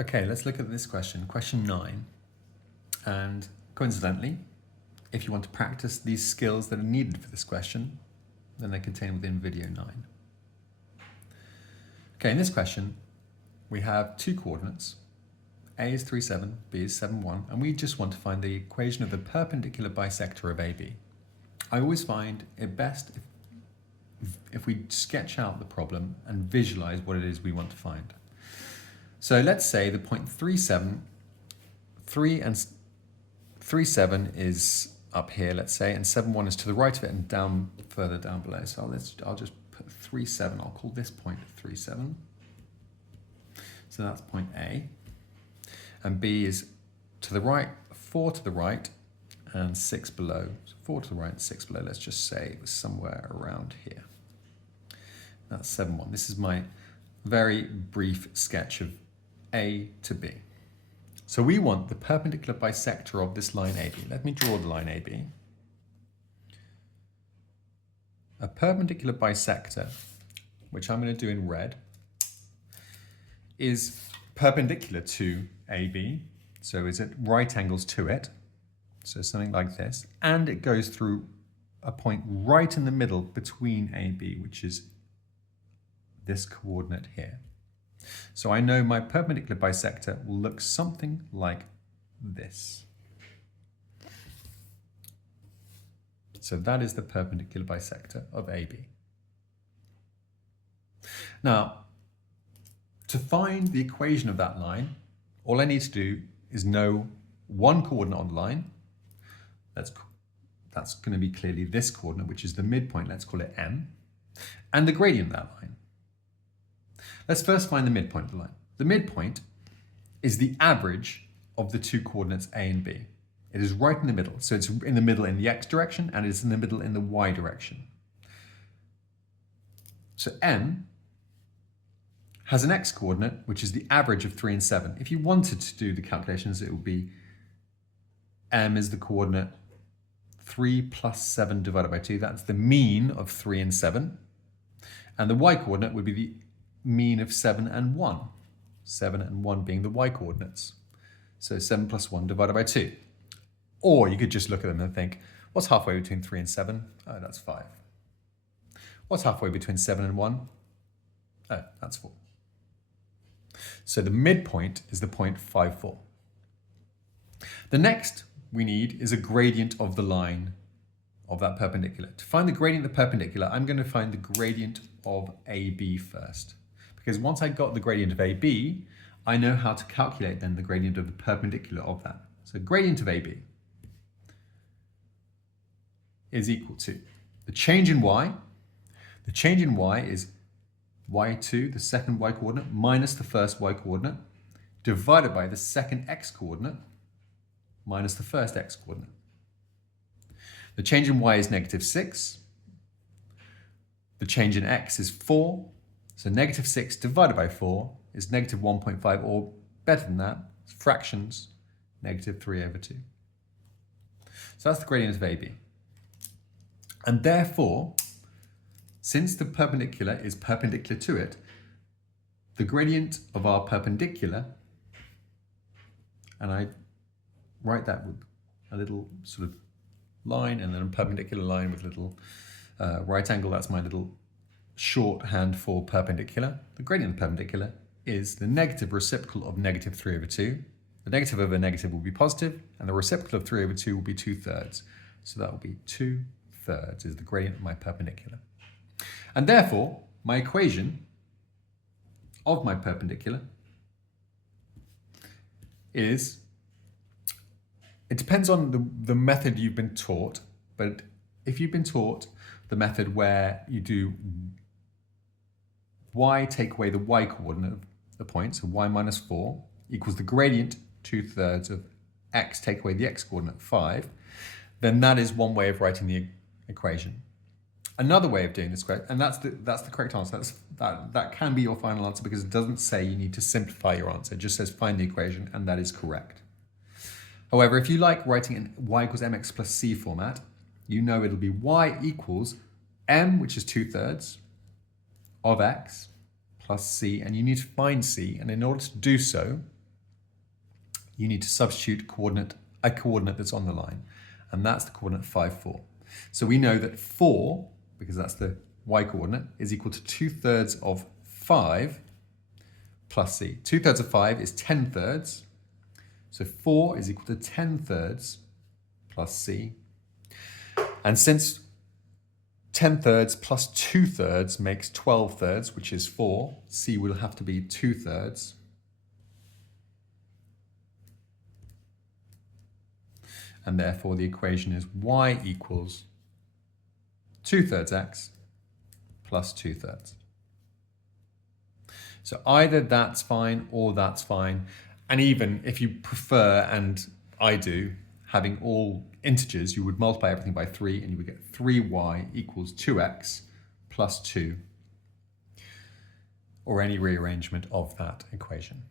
Okay, let's look at this question, question 9. And coincidentally, if you want to practice these skills that are needed for this question, then they're contained within video 9. Okay, in this question, we have two coordinates. A is 3, 7, B is 7, 1, and we just want to find the equation of the perpendicular bisector of AB. I always find it best if we sketch out the problem and visualize what it is we want to find. So let's say the point 3, 7 is up here, let's say, and 7, 1 is to the right of it and down further down below. So I'll just put 3, 7. I'll call this point 3, 7. So that's point A. And B is to the right, 4 to the right, and 6 below. So 4 to the right and 6 below. Let's just say it was somewhere around here. That's 7, 1. This is my very brief sketch of A to B. So we want the perpendicular bisector of this line AB. Let me draw the line AB. A perpendicular bisector, which I'm going to do in red, is perpendicular to AB. So is at right angles to it. So something like this. And it goes through a point right in the middle between AB, which is this coordinate here. So I know my perpendicular bisector will look something like this. So that is the perpendicular bisector of AB. Now, to find the equation of that line, all I need to do is know one coordinate on the line. That's going to be clearly this coordinate, which is the midpoint. Let's call it M. And the gradient of that line. Let's first find the midpoint of the line. The midpoint is the average of the two coordinates A and B. It is right in the middle. So it's in the middle in the x direction and it's in the middle in the y direction. So M has an x coordinate, which is the average of 3 and 7. If you wanted to do the calculations, it would be M is the coordinate 3 plus 7 divided by 2. That's the mean of 3 and 7. And the y coordinate would be the mean of 7 and 1. 7 and 1 being the y coordinates. So 7 plus 1 divided by 2. Or you could just look at them and think, what's halfway between 3 and 7? Oh, that's 5. What's halfway between 7 and 1? Oh, that's 4. So the midpoint is the point 5, 4. The next we need is a gradient of the line of that perpendicular. To find the gradient of the perpendicular, I'm going to find the gradient of AB first. Because once I got the gradient of AB, I know how to calculate then the gradient of the perpendicular of that. So gradient of AB is equal to the change in y. The change in y is y2, the second y coordinate, minus the first y coordinate, divided by the second x coordinate, minus the first x coordinate. The change in y is -6. The change in x is 4. So -6 divided by 4 is -1.5, or better than that, it's fractions, -3/2. So that's the gradient of AB. And therefore, since the perpendicular is perpendicular to it, the gradient of our perpendicular, and I write that with a little sort of line and then a perpendicular line with a little right angle, that's my little shorthand for perpendicular. The gradient of perpendicular is the negative reciprocal of -3/2. The negative over negative will be positive, and the reciprocal of 3/2 will be 2/3. So that will be 2/3 is the gradient of my perpendicular. And therefore, my equation of my perpendicular is, it depends on the method you've been taught, but if you've been taught the method where you do y take away the y coordinate of the point, so y minus 4 equals the gradient 2/3 of x take away the x coordinate 5, then that is one way of writing the equation. Another way of doing this, and that's the correct answer. That can be your final answer because it doesn't say you need to simplify your answer. It just says find the equation, and that is correct. However, if you like writing in y equals mx plus c format, you know it'll be y equals m, which is 2/3, of x plus c, and you need to find c, and in order to do so, you need to substitute a coordinate that's on the line, and that's the coordinate 5, 4. So we know that 4, because that's the y coordinate, is equal to 2/3 of 5 plus c. 2/3 of 5 is 10/3. So 4 is equal to 10/3 plus c. And since 10/3 plus 2/3 makes 12/3, which is 4, c will have to be 2/3. And therefore the equation is y equals 2/3 x plus 2/3. So either that's fine or that's fine. And even if you prefer, and I do, having all integers, you would multiply everything by 3 and you would get 3y equals 2x plus 2, or any rearrangement of that equation.